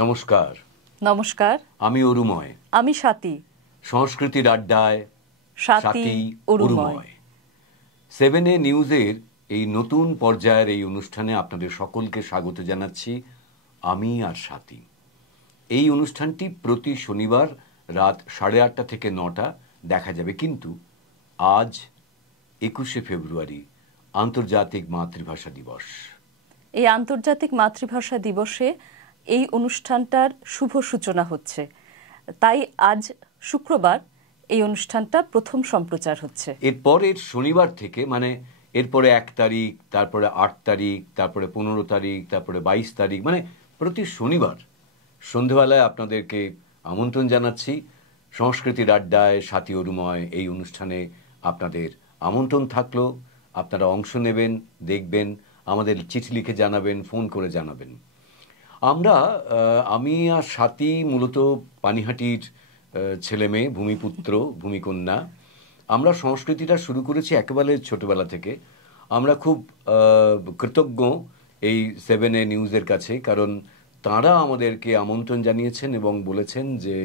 নমস্কার। নমস্কার। আমি অরুময়। আমি স্বাতী। সংস্কৃতির আড্ডায় স্বাতী অরুময়। 7A নিউজের এই নতুন পর্যায়ের এই অনুষ্ঠানে আপনাদের সকলকে স্বাগত জানাচ্ছি আমি আর স্বাতী। এই অনুষ্ঠানটি প্রতি শনিবার রাত 8:30 থেকে 9টা দেখা যাবে, কিন্তু আজ 21শে ফেব্রুয়ারি আন্তর্জাতিক মাতৃভাষা দিবস। এই আন্তর্জাতিক মাতৃভাষা দিবসে এই অনুষ্ঠানটার শুভ সূচনা হচ্ছে, তাই আজ শুক্রবার এই অনুষ্ঠানটা প্রথম সম্প্রচার হচ্ছে। এরপরের শনিবার থেকে, মানে এরপরে 1 তারিখ, তারপরে 8 তারিখ, তারপরে 15 তারিখ, তারপরে 22 তারিখ, মানে প্রতি শনিবার সন্ধেবেলায় আপনাদেরকে আমন্ত্রণ জানাচ্ছি সংস্কৃতির আড্ডায় স্বাতী অরুময় এই অনুষ্ঠানে। আপনাদের আমন্ত্রণ থাকলো, আপনারা অংশ নেবেন, দেখবেন, আমাদের চিঠি লিখে জানাবেন, ফোন করে জানাবেন। আমি আর স্বাতী মূলত পানিহাটির ছেলে মেয়ে, ভূমিপুত্র ভূমিকন্যা। আমরা সংস্কৃতিটা শুরু করেছি একেবারে ছোটবেলা থেকে। আমরা খুব কৃতজ্ঞ এই 7A নিউজের কাছে, কারণ তাঁরা আমাদেরকে আমন্ত্রণ জানিয়েছেন এবং বলেছেন যে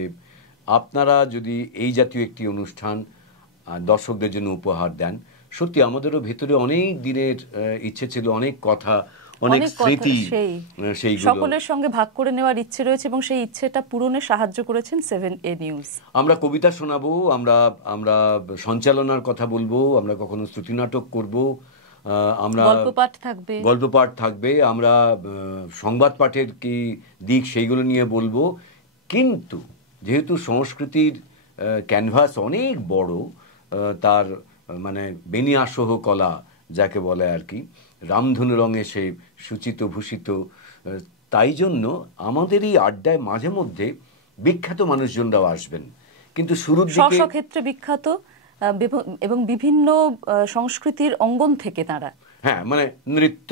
আপনারা যদি এই জাতীয় একটি অনুষ্ঠান দর্শকদের জন্য উপহার দেন। সত্যি আমাদেরও ভেতরে অনেক দিনের ইচ্ছে ছিল, অনেক কথা, অনেক স্মৃতি, সেইগুলো সকলের সঙ্গে ভাগ করে নেওয়ার ইচ্ছে রয়েছে এবং সেই ইচ্ছেটা পূরণে সাহায্য করেছেন 7A নিউজ। আমরা কবিতা শোনাবো, আমরা সঞ্চালনার কথা বলবো, আমরা কখনো শ্রুতি নাটক করবো, আমরা গল্পপাঠ থাকবে, আমরা সংবাদ পাঠের কি দিক সেইগুলো নিয়ে বলবো। কিন্তু যেহেতু সংস্কৃতির ক্যানভাস অনেক বড়, তার মানে বেনিয়াসহ কলা যাকে বলে আর কি, রামধনু রঙে সে সূচিত ভূষিত, তাই জন্য আমাদের এই আড্ডায় মাঝে মধ্যে বিখ্যাত মানুষজনরাও আসবেন, কিন্তু শুরুর দিকে ক্ষেত্রে বিখ্যাত এবং বিভিন্ন সংস্কৃতির অঙ্গন থেকে তারা, হ্যাঁ, মানে নৃত্য,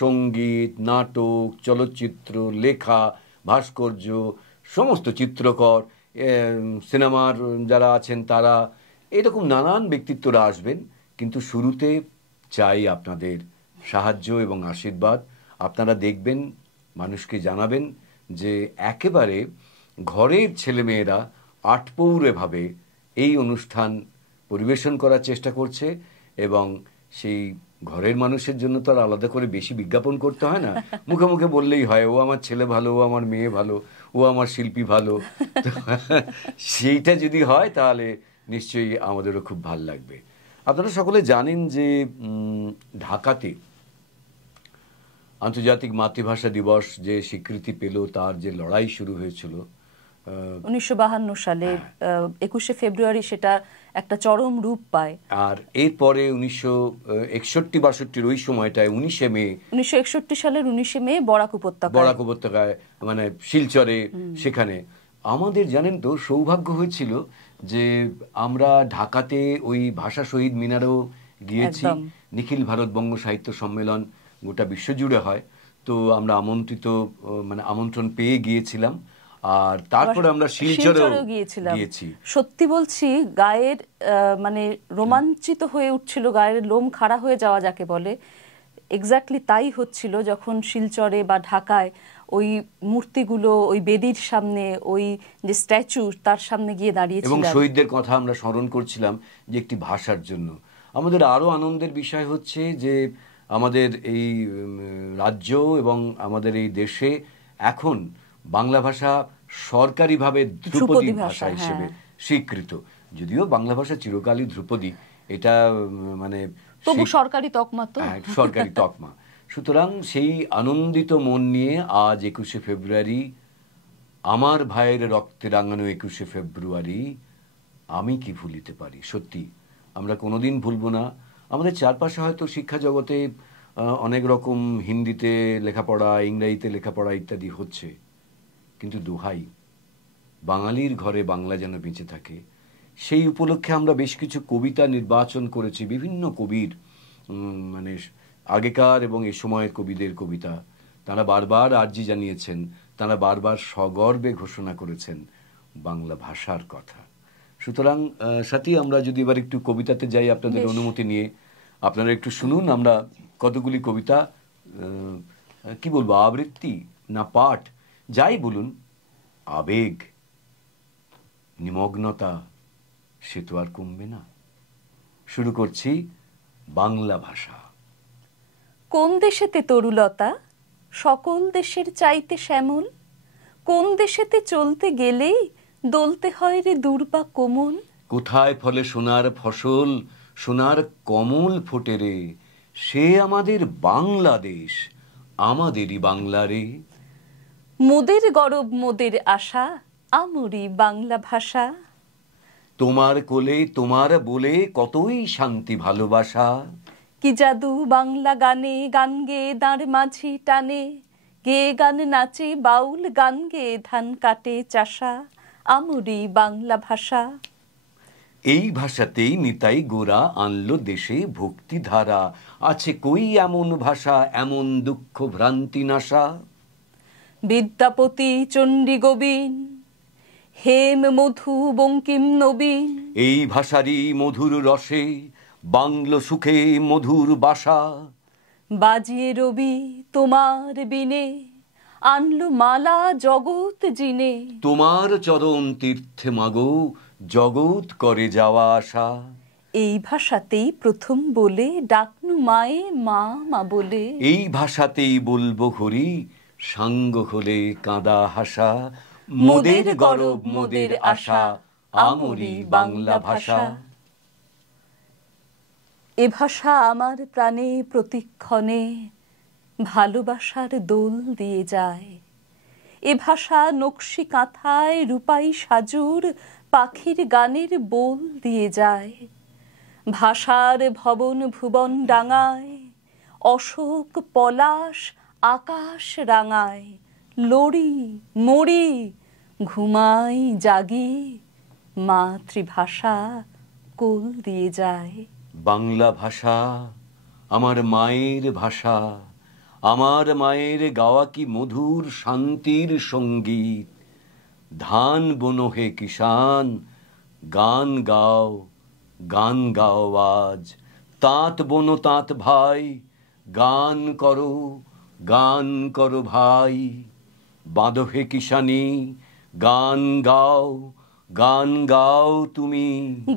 সঙ্গীত, নাটক, চলচ্চিত্র, লেখা, ভাস্কর্য, সমস্ত চিত্রকর, সিনেমার যারা আছেন তারা, এরকম নানান ব্যক্তিত্বরা আসবেন। কিন্তু শুরুতে চাই আপনাদের সাহায্য এবং আশীর্বাদ। আপনারা দেখবেন, মানুষকে জানাবেন যে একেবারে ঘরের ছেলেমেয়েরা আটপৌরেভাবে এই অনুষ্ঠান পরিবেশন করার চেষ্টা করছে, এবং সেই ঘরের মানুষের জন্য তো আর আলাদা করে বেশি বিজ্ঞাপন করতে হয় না, মুখে মুখে বললেই হয়, ও আমার ছেলে ভালো, ও আমার মেয়ে ভালো, ও আমার শিল্পী ভালো। সেইটা যদি হয় তাহলে নিশ্চয়ই আমাদেরও খুব ভালো লাগবে। আপনারা সকলে জানেন যে ঢাকাতে আন্তর্জাতিক মাতৃভাষা দিবস যে স্বীকৃতি পেল, তার যে লড়াই শুরু হয়েছিল 1952 সালে 21শে ফেব্রুয়ারি, সেটা একটা চরম রূপ পায়। আর এরপরে 1961-62 ওই সময়টায় 1961 সালের 19শে মে বরাক উপত্যকায়, মানে শিলচরে, সেখানে আমাদের জানেন তো সৌভাগ্য হয়েছিল যে আমরা ঢাকাতে ওই ভাষা শহীদ মিনারেও গিয়েছি। নিখিল ভারত বঙ্গ সাহিত্য সম্মেলন গোটা বিশ্বজুড়ে হয়, তো আমরা আমন্ত্রণ পেয়ে গিয়েছিলাম। আর তারপরে আমরা শিলচরেও গিয়েছি। সত্যি বলছি, গায়ের মানে রোমাঞ্চিত হয়ে উঠছিল, গায়ের লোম খাড়া হয়ে যাওয়া যাকে বলে, এক্স্যাক্টলি তাই হচ্ছিল যখন শিলচরে বা ঢাকায় ওই মূর্তিগুলো, ওই বেদির সামনে, ওই যে স্ট্যাচু, তার সামনে গিয়ে দাঁড়িয়েছিলাম এবং শহীদদের কথা আমরা স্মরণ করছিলাম যে একটি ভাষার জন্য। আমাদের আরো আনন্দের বিষয় হচ্ছে যে আমাদের এই রাজ্য এবং আমাদের এই দেশে এখন বাংলা ভাষা সরকারিভাবে ধ্রুপদী ভাষা হিসেবে স্বীকৃত। যদিও বাংলা ভাষা চিরকালই ধ্রুপদী, এটা মানে তবু সরকারি তকমা, তো সরকারি তকমা। সুতরাং সেই আনন্দিত মন নিয়ে আজ 21শে ফেব্রুয়ারি, আমার ভাইয়ের রক্তে রাঙানো 21শে ফেব্রুয়ারি, আমি কি ভুলিতে পারি। সত্যি আমরা কোনোদিন ভুলবো না। আমাদের চারপাশে হয়তো শিক্ষা জগতে অনেক রকম হিন্দিতে লেখাপড়া, ইংরেজিতে লেখাপড়া ইত্যাদি হচ্ছে, কিন্তু দোহাই, বাঙালির ঘরে বাংলা যেন বেঁচে থাকে। সেই উপলক্ষে আমরা বেশ কিছু কবিতা নির্বাচন করেছি, বিভিন্ন কবির, মানে আগেকার এবং এ সময়ের কবিদের কবিতা। তারা বারবার আর্জি জানিয়েছেন, তারা বারবার সগর্বে ঘোষণা করেছেন বাংলা ভাষার কথা। সুতরাং সাথী, আমরা যদি এবার একটু কবিতাতে যাই আপনাদের অনুমতি নিয়ে, আপনারা একটু শুনুন। আমরা কতগুলি কবিতা, কি বলবো, আবৃত্তি না পাঠ, যাই বলুন, আবেগ, নিমগ্নতা, সে তো আর কমবে না। শুরু করছি বাংলা ভাষা। কোন দেশেতে তরুলতা সকল দেশের চাইতে শ্যামল, কোন দেশেতে চলতে গেলেই দলতে হয় রে দুর্বা কোমল। কোথায় ফলে সোনার ফসল, সোনার কমল ফোটে রে, সে আমাদের বাংলাদেশ, আমাদেরই বাংলা রে। মোদের গরব মোদের আশা, আমরি বাংলা ভাষা। তোমার কোলে তোমার বলে কতই শান্তি ভালোবাসা। কি জাদু বাংলা গানে, গান গেয়ে দাঁড় মাঝি টানে, গেয়ে গান নাচে বাউল, গান গেয়ে ধান কাটে চাষা, আমরি বাংলা ভাষা। এই ভাষাতেই নিতাই গোরা আনলো দেশে ভক্তি ধারা, আছে কই এমন ভাষা, এমন দুঃখ ভ্রান্তি নাশা। বিদ্যাপতি চণ্ডী গোবিন, হেম মধু বঙ্কিম নবীন, এই ভাষারই মধুর রসে বাংলো সুখে মধুর বাসা। বাজিয়ে রবি তোমার বিনে, আনলো মালা জগৎ জিনে, তোমার চরণ তীর্থে মাগো জগৎ করে যাওয়া আসা। এই ভাষাতেই প্রথম বলে ডাকনু মায়ে মা মা বলে। এই ভাষাতেই বলবো হরি, সাঙ্গ হলে কাঁদা হাসা। মোদের গরব মোদের আশা, আমরি বাংলা ভাষা। এ ভাষা আমার প্রাণে প্রতিক্ষণে ভালোবাসার দোল দিয়ে যায়। এ ভাষা নকশি কাঁথায় রূপাই সাজুর পাখির গানের বোল দিয়ে যায়। ভাষার ভবন ভুবন ডাঙায়, অশোক পলাশ আকাশ রাঙায়, লড়ি মরি ঘুমাই জাগি, মাতৃভাষা কোল দিয়ে যায়। বাংলা ভাষা আমার মায়ের ভাষা, আমার মায়ের গাওয়া কি মধুর শান্তির সঙ্গীত। ধান বোনো হে কিষান, গান গাও গান গাও আজ। তাঁত বোনো তাঁত ভাই, গান করো ভাই। বাঁধো হে কিষানি, গান গাও তুমি।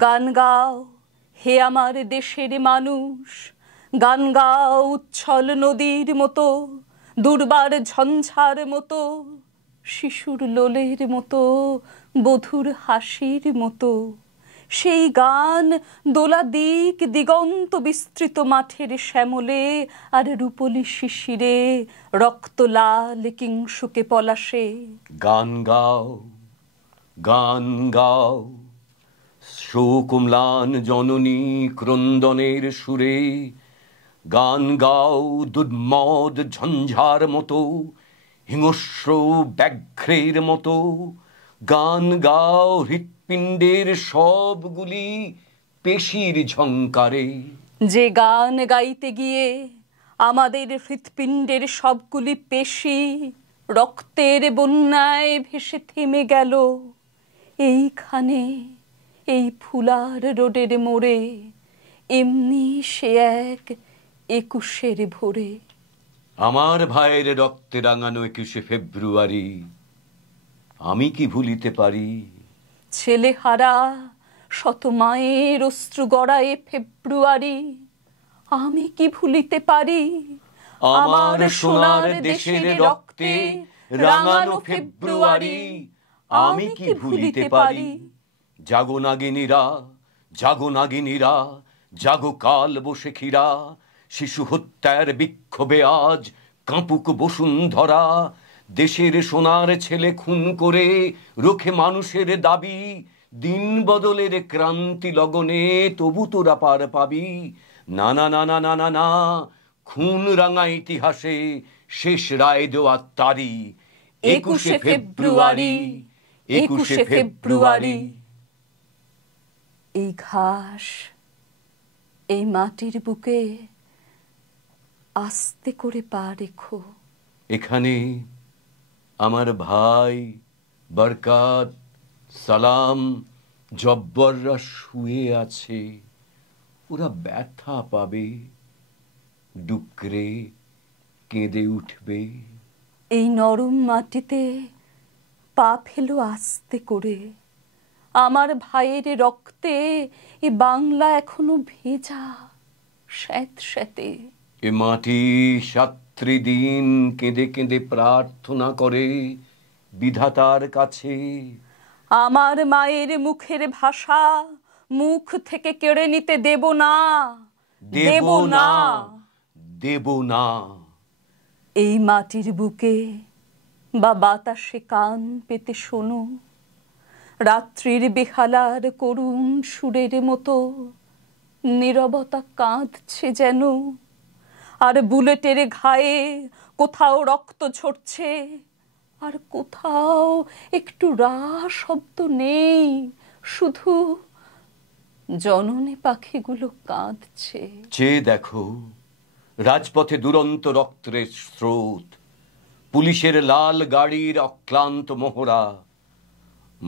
গান গাও হে আমার দেশের মানুষ, গান গাও উচ্ছল নদীর মতো, দুর্বার ঝঞ্ঝার মতো, শিশুর লোলের মতো, বধুর হাসির মতো। সেই গান দোলা দিক দিগন্ত বিস্তৃত মাঠের শ্যামলে আর রূপলি শিশিরে, রক্ত লাল কিংশুকে পলাশে। গান গাও শোকম্লান জননী ক্রন্দনের সুরে। গান গাও দুর্মদ ঝঞ্ঝার মতো, হিংস্র ব্যাঘ্রের মতো। গান গাও হৃৎপিণ্ডের সবগুলি পেশির ঝংকারে। যে গান গাইতে গিয়ে আমাদের হৃৎপিণ্ডের সবগুলি পেশি রক্তের বন্যায় ভেসে থেমে গেল, এইখানে এই ফুলার রোডের মোড়ে, এমনি সে এক 21 ভোরে। আমার ভাইয়ের রক্তে রাঙানো 21 ফেব্রুয়ারি আমি কি ভুলিতে পারি। ছেলে হারা শত মায়ের অশ্রু গড়ায় ফেব্রুয়ারি, আমি কি ভুলিতে পারি। আমার সোনার দেশের রক্তে রাঙানো ফেব্রুয়ারি আমি কি ভুলিতে পারি। জাগো নাগিনীরা, জাগো নাগিনীরা, জাগো কাল বসেখিরা। শিশু হত্যার বিক্ষোভে আজ কাঁপুক বসুন্ধরা। দেশের সোনার ছেলে খুন করে রোখে মানুষের দাবি। দিন বদলের ক্রান্তি লগনে তবু তোরা পার পাবি। না না না না না না না, খুন রাঙা ইতিহাসে শেষ রায় দেওয়া তারি। 21 ফেব্রুয়ারি, 21 ফেব্রুয়ারি। এই ঘাস, এই মাটির বুকে আস্তে করে পা রেখো। এখানে আমার ভাই বরকাত, সালাম, জব্বররা শুয়ে আছে। ওরা ব্যথা পাবে, ডুকরে কেঁদে উঠবে। এই নরম মাটিতে পা ফেলো আস্তে করে, আমার ভাইয়ের রক্তে এ বাংলা এখনো ভেজা স্যাঁত স্যাঁতে। এ মাটি সাত্রি দিন কেঁদে কেঁদে প্রার্থনা করে বিধাতার কাছে, আমার মায়ের মুখের ভাষা মুখ থেকে কেড়ে নিতে দেব না, দেব না, দেব না। এই মাটির বুকে বা বাতাসে কান পেতে শোনো, রাত্রির বেহালার করুণ সুরের মতো নীরবতা কাঁদছে যেন, আর বুলেটের ঘায়ে কোথাও রক্ত ঝরছে, আর কোথাও একটু রা শব্দ নেই, শুধু জননী পাখিগুলো কাঁদছে। চেয়ে দেখো রাজপথে দুরন্ত রক্তের স্রোত, পুলিশের লাল গাড়ির অক্লান্ত মোহরা,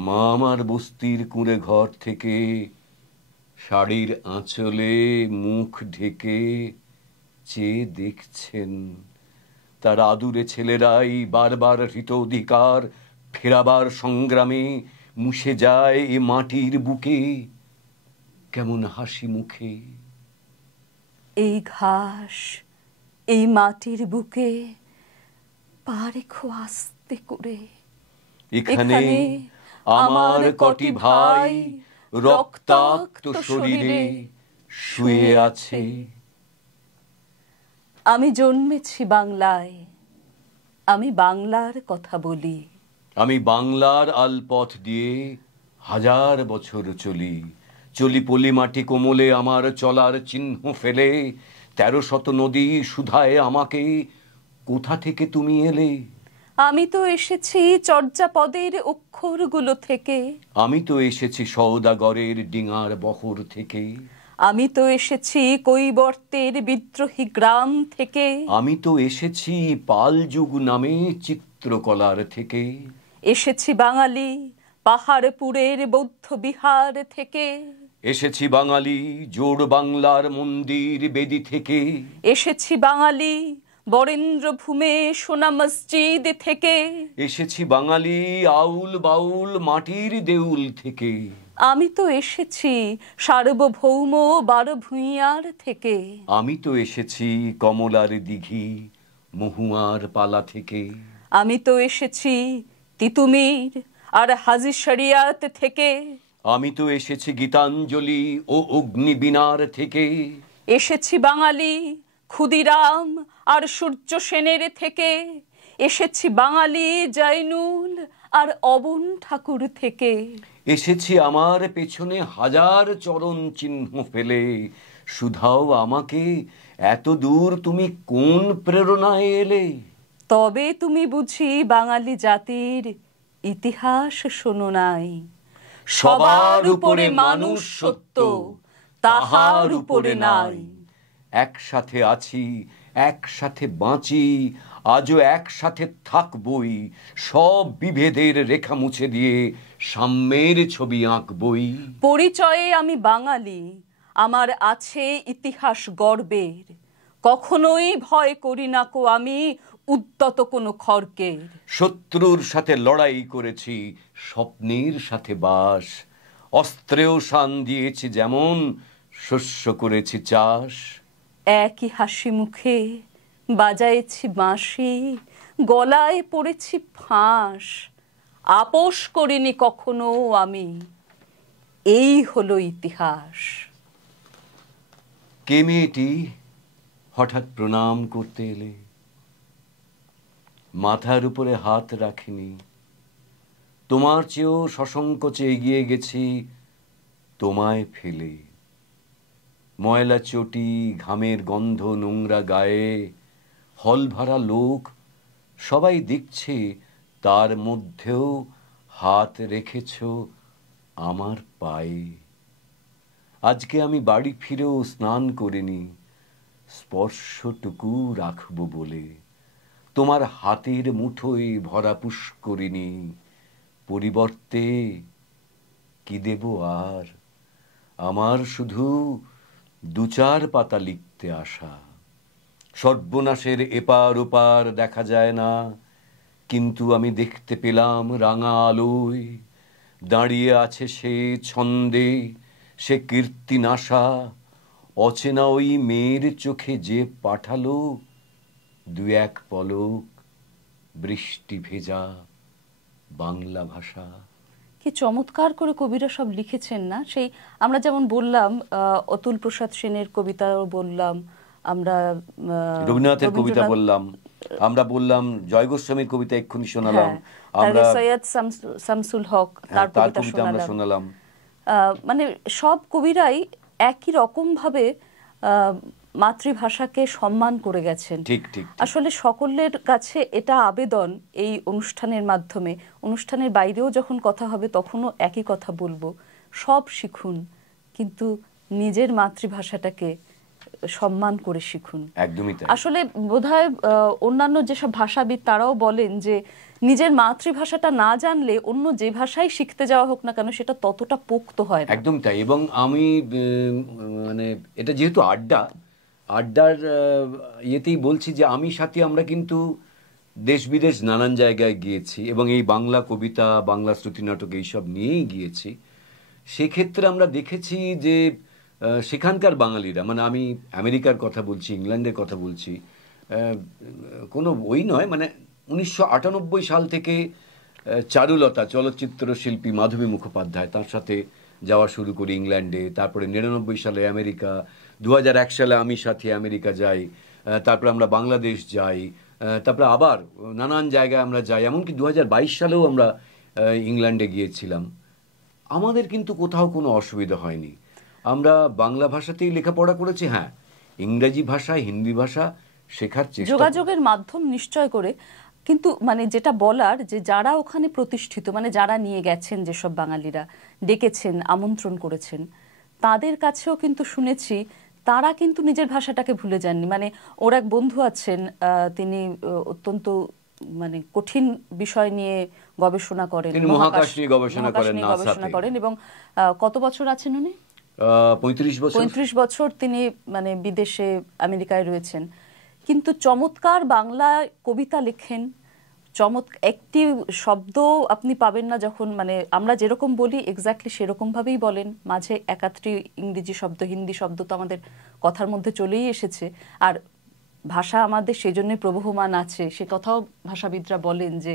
মা আমার বস্তির কুঁড়ে ঘর থেকে শাড়ির আঁচলে মুখ ঢেকে চেয়ে দেখছেন তার আদুরে ছেলেরাই বারবার হৃত অধিকার ফেরাবার সংগ্রামে মুছে যায় এ মাটির বুকে কেমন হাসি মুখে। এই ঘাস, এই মাটির বুকে পা রেখো আস্তে করে, এখানে আমার কটি ভাই রক্তাক্ত শরীরে শুয়ে আছে। আমি জন্মেছি বাংলায়, আমি বাংলার কথা বলি। আমি বাংলার আলপথ দিয়ে হাজার বছর চলি, চলি পলি মাটি কোমলে আমার চলার চিহ্ন ফেলে। ১৩০০ নদী সুধায় আমাকে, কোথা থেকে তুমি এলে? আমি তো এসেছি চর্যাপদের অক্ষরগুলো থেকে, আমি তো এসেছি সওদাগরের ডিঙার বহর থেকে, আমি তো এসেছি কৈবর্তের বিদ্রোহী গ্রাম থেকে, আমি তো এসেছি পাল যুগ নামে চিত্রকলার থেকে, এসেছি বাঙালি পাহাড়পুরের বৌদ্ধ বিহার থেকে, এসেছি বাঙালি জোড় বাংলার মন্দির বেদি থেকে, এসেছি বাঙালি বরেন্দ্র ভূমে সোনা মসজিদ থেকে, এসেছি বাঙালি আউল বাউল মাটির দেউল থেকে, আমি তো এসেছি সার্বভৌম বারভূঁইয়ার থেকে, আমি তো এসেছি কমলার দিঘি মহুয়ার পালা থেকে, আমি তো এসেছি তিতুমির আর হাজি শরিয়াত থেকে, আমি তো এসেছি গীতাঞ্জলি ও অগ্নিবীণার থেকে, এসেছি বাঙালি ক্ষুদিরাম আর সূর্য সেনের থেকে, এসেছি বাঙালি জয়নুল আর অবন ঠাকুর থেকে, এসেছি আমার পেছনে হাজার চরণ চিহ্ন ফেলে। শুধাও আমাকে এত দূর তুমি কোন প্রেরণায় এলে? তবে তুমি বুঝি বাঙালি জাতির ইতিহাস শোনো নাই। সবার উপরে মানুষ সত্য, তাহার উপরে নাই। একসাথে আছি, একসাথে বাঁচি, আজও একসাথে থাকবই। সব বিভেদের রেখা মুছে দিয়ে সাম্যের ছবি আঁকবই। পরিচয়ে আমি বাঙালি, আমার আছে ইতিহাস গর্বের। কখনোই ভয় করি না কো আমি উদ্যত কোনো খড়কের। শত্রুর সাথে লড়াই করেছি, স্বপ্নের সাথে বাস। অস্ত্রেও শান দিয়েছি যেমন, শস্য করেছি চাষ। একই হাসি মুখে বাজায়েছি বাঁশি, গলায় পড়েছি ফাঁস। আপোষ করিনি কখনো আমি, এই হলো ইতিহাস। কে মেয়েটি হঠাৎ প্রণাম করতে এলে? মাথার উপরে হাত রাখিনি, তোমার চেয়েও সসংকোচে এগিয়ে গেছি তোমায় ফেলে। ময়লা চটি, ঘামের গন্ধ নোংরা গায়ে, হল ভরা লোক সবাই দেখছে, তার মধ্যেও হাত রেখেছ আমার পায়ে। আজকে আমি বাড়ি ফিরেও স্নান করিনি, স্পর্শটুকু রাখব বলে। তোমার হাতের মুঠোয় ভরা পুষ্করিণী, পরিবর্তে কি দেব আর? আমার শুধু ২-৪ পাতা লিখতে আসা। সর্বনাশের এপার ওপার দেখা যায় না, কিন্তু আমি দেখতে পেলাম রাঙা আলোয় দাঁড়িয়ে আছে সে ছন্দে, সে কীর্তিনাশা, অচেনা ওই মেয়ের চোখে যে পাঠালো দু এক পলক বৃষ্টি ভেজা বাংলা ভাষা। কি চমৎকার করে কবিরা সব লিখেছেন না? সেই আমরা যেমন বললাম অতুল প্রসাদ সেনের কবিতাও বললাম, আমরা রবীন্দ্রনাথের কবিতা বললাম, আমরা বললাম জয় গোস্বামীর কবিতা এক্ষুনি শোনালাম, আমরা সৈয়দ শামসুল হক তার কবিতা আমরা শোনালাম। মানে সব কবিরাই একই রকম ভাবে মাতৃভাষাকে সম্মান করে গেছেন। ঠিক ঠিক। আসলে সকলের কাছে এটা আবেদন, এই অনুষ্ঠানের মাধ্যমে, অনুষ্ঠানের বাইরেও যখন কথা হবে তখনও একই কথা বলবো, সব শিখুন কিন্তু নিজের মাতৃভাষাটাকে সম্মান করে শিখুন। একদমই তাই। আসলে বোধহয় অন্যান্য যেসব ভাষাবিদ তারাও বলেন যে নিজের মাতৃভাষাটা না জানলে অন্য যে ভাষাই শিখতে যাওয়া হোক না কেন সেটা ততটা পোক্ত হয় না। একদম তাই। এবং আমি মানে এটা যেহেতু আড্ডার ইয়েতেই বলছি যে আমি সাথে আমরা কিন্তু দেশ বিদেশ নানান জায়গায় গিয়েছি এবং এই বাংলা কবিতা, বাংলা শ্রুতি নাটক এইসব নিয়েই গিয়েছি। সেক্ষেত্রে আমরা দেখেছি যে সেখানকার বাঙালিরা, মানে আমি আমেরিকার কথা বলছি, ইংল্যান্ডের কথা বলছি, কোনো ওই নয়, মানে 1998 সাল থেকে চারুলতা চলচ্চিত্র শিল্পী মাধবী মুখোপাধ্যায়, তার সাথে যাওয়া শুরু করি ইংল্যান্ডে, তারপরে 99 সালে আমেরিকা, 2001 সালে আমি সাথে আমেরিকা যাই, তারপরে আমরা বাংলাদেশ যাই, তারপরে আবার নানান জায়গায় আমরা যাই, এমনকি 2022 সালেও আমরা ইংল্যান্ডে গিয়েছিলাম। আমাদের কিন্তু কোথাও কোনো অসুবিধা হয়নি। আমরা বাংলা ভাষাতেই লেখাপড়া করেছি, হ্যাঁ ইংরেজি ভাষা, হিন্দি ভাষা শেখার চেষ্টা, যোগাযোগের মাধ্যম নিশ্চয় করে। কিন্তু মানে যেটা বলার, যে যারা ওখানে প্রতিষ্ঠিত, মানে যারা নিয়ে গেছেন, যেসব বাঙালিরা ডেকেছেন, আমন্ত্রণ করেছেন, তাদের কাছেও কিন্তু শুনেছি তারা কিন্তু নিজের ভাষাটাকে ভুলে যাননি। মানে ওর এক বন্ধু আছেন, তিনি অত্যন্ত মানে কঠিন বিষয় নিয়ে গবেষণা করেন, মহাকাশ নিয়ে গবেষণা করেন এবং কত বছর আছেন উনি? 35 বছর তিনি মানে বিদেশে, আমেরিকায় রয়েছেন, কিন্তু চমৎকার বাংলা কবিতা লেখেন। একটি শব্দ আপনি পাবেন না যখন, মানে আমরা যেরকম বলি এক্স্যাক্টলি সেরকম ভাবেই বলেন, মাঝে একাত্রি ইংরেজি শব্দ, হিন্দি শব্দ তো আমাদের কথার মধ্যে চলেই এসেছে। আর ভাষা আমাদের সেজন্য প্রবহমান আছে, সে কথাও ভাষাবিদরা বলেন যে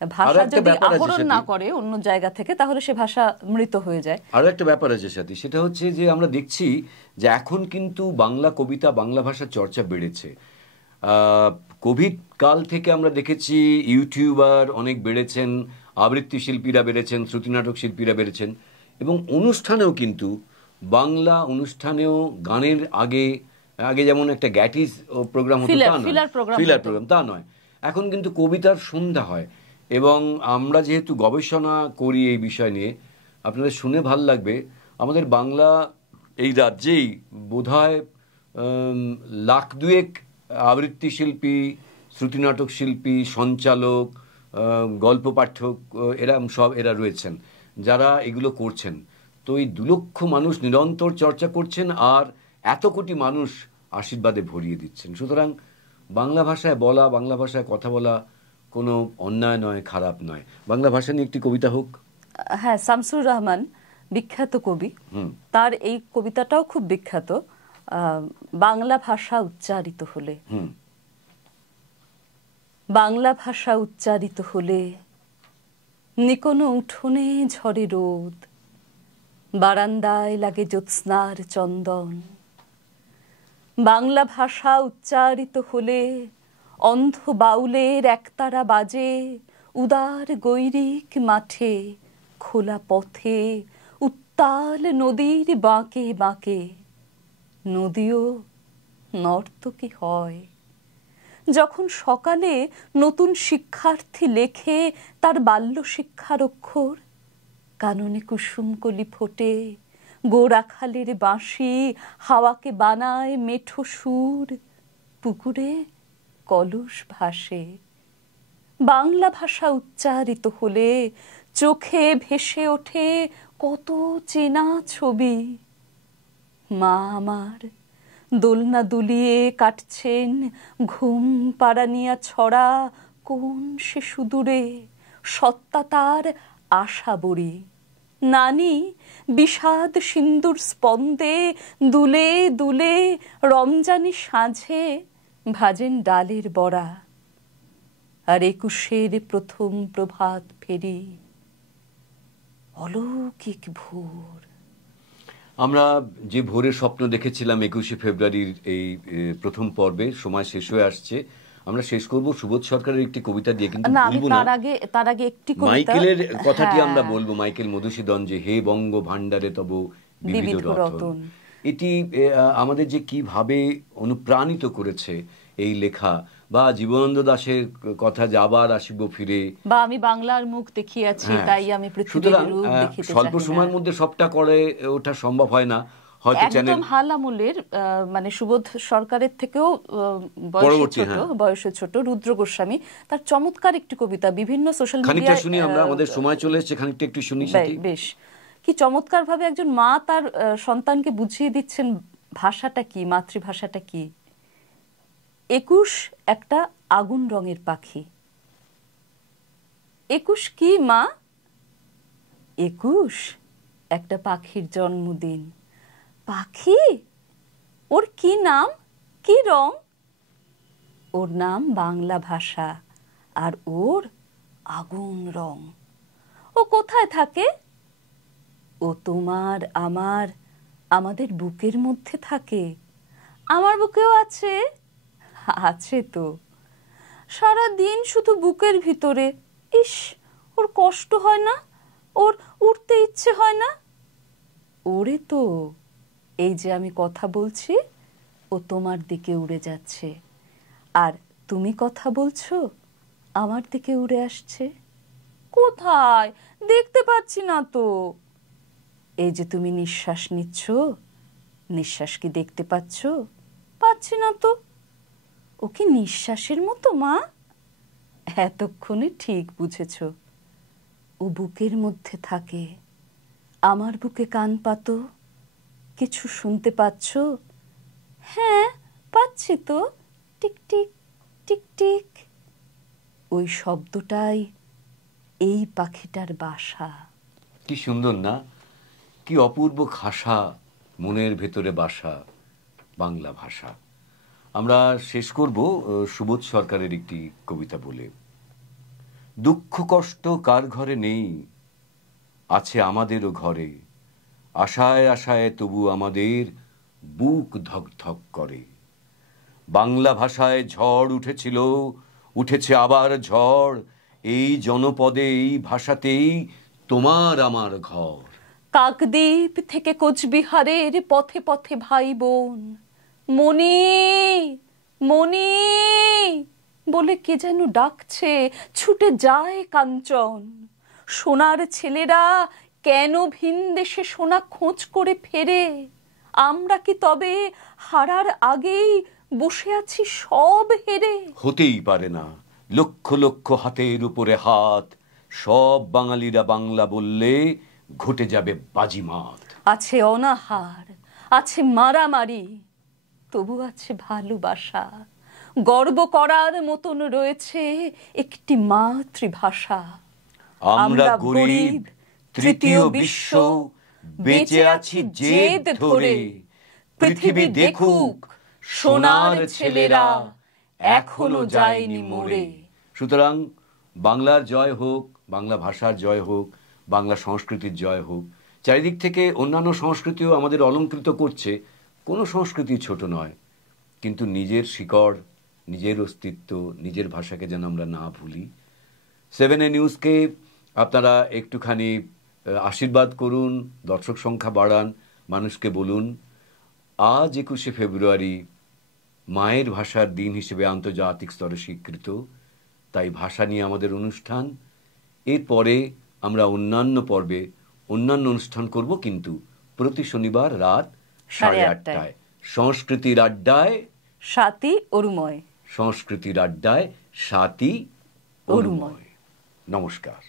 ভাষা যদি আহরণ না করে অন্য জায়গা থেকে তাহলে সে ভাষা মৃত হয়ে যায়। আরো একটা ব্যাপার আছে সাথী, সেটা হচ্ছে যে আমরা দেখছি যে এখন কিন্তু বাংলা কবিতা, বাংলা ভাষার চর্চা বেড়েছে। কোভিড কাল থেকে আমরা দেখেছি ইউটিউবার অনেক বেড়েছেন, আবৃত্তি শিল্পীরা বেড়েছেন, শ্রুতিনাটক শিল্পীরা বেড়েছেন, এবং অনুষ্ঠানেও কিন্তু বাংলা অনুষ্ঠানেও গানের আগে যেমন একটা গ্যাটিস প্রোগ্রাম হতো, ফিলার প্রোগ্রাম তা নয়, এখন কিন্তু কবিতার সন্ধ্যা হয়। এবং আমরা যেহেতু গবেষণা করি এই বিষয় নিয়ে, আপনাদের শুনে ভাল লাগবে, আমাদের বাংলা এই রাজ্যেই বোধহয় 1,02,000 আবৃত্তি শিল্পী, শ্রুতিনাটক শিল্পী, সঞ্চালক, গল্প পাঠক, এরা রয়েছেন যারা এগুলো করছেন। তো এই 2 লক্ষ মানুষ নিরন্তর চর্চা করছেন আর এত কোটি মানুষ আশীর্বাদে ভরিয়ে দিচ্ছেন। সুতরাং বাংলা ভাষায় বলা, বাংলা ভাষায় কথা বলা কোনো অন্যায় নয়, খারাপ নয়। বাংলা ভাষা নিয়ে একটি কবিতা হোক। হ্যাঁ, শামসুর রহমান বিখ্যাত কবি, তার এই কবিতাটাও খুব বিখ্যাত, বাংলা ভাষা উচ্চারিত হলে। বাংলা ভাষা উচ্চারিত হলে নিকোনো উঠোনে ঝরে রোদ, বারান্দায় লাগে জ্যোৎস্নার চন্দন। বাংলা ভাষা উচ্চারিত হলে অন্ধ বাউলের একতারা বাজে, উদার গৈরিক মাঠে, খোলা পথে, উত্তাল নদীর বাঁকে বাঁকে। নদীও নর্তকী হয় যখন সকালে নতুন শিক্ষার্থী লেখে তার বাল্য শিক্ষার অক্ষর। কাননে কুসুমকলি ফোটে, গোরাখালের বাঁশি হাওয়াকে বানায় মেঠো সুর, পুকুরে কলস ভাসে। বাংলা ভাষা উচ্চারিত হলে চোখে ভেসে ওঠে কত চেনা ছবি। মা আমার দোলনা দুলিয়ে কাটছেন ঘুম পাড়ানিয়া ছড়া কোন সে সুদূরে, সত্তা তার আশা বড়ি। নানি বিষাদ সিন্দুর স্পন্দে দুলে দুলে রমজানি সাঁঝে ভাজেন ডালের বড়া। আর 21-এর প্রথম প্রভাত ফেরি, অলৌকিক ভোর। আমরা যে ভোরের স্বপ্ন দেখেছিলাম 21শে ফেব্রুয়ারির এই প্রথম পর্বে, সময় শেষ হয়ে আসছে। আমরা শেষ করব সুবোধ সরকারের একটি কবিতা দিয়ে, কিন্তু বলবো না, তার আগে একটি কবিতা, মাইকেলের কথাটি আমরা বলবো। মাইকেল মধুসূদন, যে হে বঙ্গ ভাণ্ডারে তব বিবিধ রতন, এটি আমাদের যে কিভাবে অনুপ্রাণিত করেছে এই লেখা, বা জীবনানন্দ দাশের কথা যে আবার আসিব ফিরে, বা আমি বাংলার মুখ দেখিয়াছি তাই আমি পৃথিবীর রূপ দেখিতে চাই না। স্বল্প সময়ের মধ্যে সবটা করে ওঠা সম্ভব হয় না, হয়তো একদম হাল আমলের, মানে সুবোধ সরকারের থেকেও বয়সে ছোট রুদ্র গোস্বামী, তার চমৎকার একটি কবিতা বিভিন্ন সোশ্যাল মিডিয়ায় শুনি আমরা। আমাদের সময় চলে এসেছে, খানিকটা একটু শুনি। বেশ, কি চমৎকার ভাবে একজন মা তার সন্তানকে বুঝিয়ে দিচ্ছেন ভাষাটা কি, মাতৃভাষাটা কি। 21 একটা আগুন রঙের পাখি। 21 কি মা? 21 একটা পাখির জন্মদিন। পাখি? ওর কি নাম, কি রং? ওর নাম বাংলা ভাষা, আর ওর আগুন রং। ও কোথায় থাকে? ও তোমার আমার আমাদের বুকের মধ্যে থাকে। আমার বুকেও আছে, আছে তো। সারা দিন শুধু বুকের ভিতরে। ইস, ওর কষ্ট হয় না? ওর উঠতে ইচ্ছে হয় না? ওরে তো, এই যে আমি কথা বলছি, ও তোমার দিকে উড়ে যাচ্ছে, আর তুমি কথা বলছো, আমার দিকে উড়ে আসছে। কোথায়? দেখতে পাচ্ছি না তো। এই যে তুমি নিঃশ্বাস নিচ্ছ, নিঃশ্বাস কি দেখতে পাচ্ছ? পাচ্ছি না তো। ও কি নিঃশ্বাসের মতো মা? এতক্ষণে ঠিক বুঝেছ। ও বুকের মধ্যে থাকে। আমার বুকে কান পাতো, কিছু শুনতে পাচ্ছ? হ্যাঁ, পাচ্ছি তো, টিক টিক টিক টিক। ওই শব্দটাই এই পাখিটার বাসা। কি সুন্দর না? কি অপূর্ব খাসা মনের ভেতরে বাসা বাংলা ভাষা। আমরা শেষ করব সুবোধ সরকারের একটি কবিতা বলে। দুঃখ কষ্ট কার ঘরে নেই, আছে আমাদেরও ঘরে। আশায় আশায় তবু আমাদের বুক ধক ধক করে। বাংলা ভাষায় ঝড় উঠেছিল, উঠেছে আবার ঝড়। এই জনপদে এই ভাষাতেই তোমার আমার ঘর। কাকদ্বীপ থেকে কোচবিহারের পথে পথে ভাই বোন মনি মনি বলে কে যেন ডাকছে, ছুটে যায় কাঞ্চন। সোনার ছেলেরা কেন ভিন দেশে সোনা খোঁজ করে ফেরে? আমরা কি তবে হারার আগেই বসে আছি সব হেরে? হতেই পারে না, লক্ষ লক্ষ হাতের উপরে হাত। সব বাঙালিরা বাংলা বললে ঘটে যাবে বাজিমাত। আছে অনাহার, আছে মারামারি, তবু আছে ভালোবাসা। গর্ব করার মতন রয়েছে একটি মাতৃভাষা। আমরা গরিব, তৃতীয় বিশ্ব, বেঁচে আছি জেদ ধরে। পৃথিবী দেখুক, সোনার ছেলেরা এখনো যায়নি মরে। সুতরাং বাংলার জয় হোক, বাংলা ভাষার জয় হোক, বাংলা সংস্কৃতির জয় হোক। চারিদিক থেকে অন্যান্য সংস্কৃতিও আমাদের অলঙ্কৃত করছে। কোনো সংস্কৃতি ছোট নয়, কিন্তু নিজের শিকড়, নিজের অস্তিত্ব, নিজের ভাষাকে যেন আমরা না ভুলি। 7A নিউজকে আপনারা একটুখানি আশীর্বাদ করুন, দর্শক সংখ্যা বাড়ান, মানুষকে বলুন আজ 21শে ফেব্রুয়ারি মায়ের ভাষার দিন হিসেবে আন্তর্জাতিক স্তরে স্বীকৃত। তাই ভাষা নিয়ে আমাদের অনুষ্ঠান। এরপরে আমরা অন্যান্য পর্বে অন্যান্য অনুষ্ঠান করব, কিন্তু প্রতি শনিবার রাত 8:30 সংস্কৃতির আড্ডায় স্বাতী অরুময়। সংস্কৃতির আড্ডায় স্বাতী অরুময়। নমস্কার।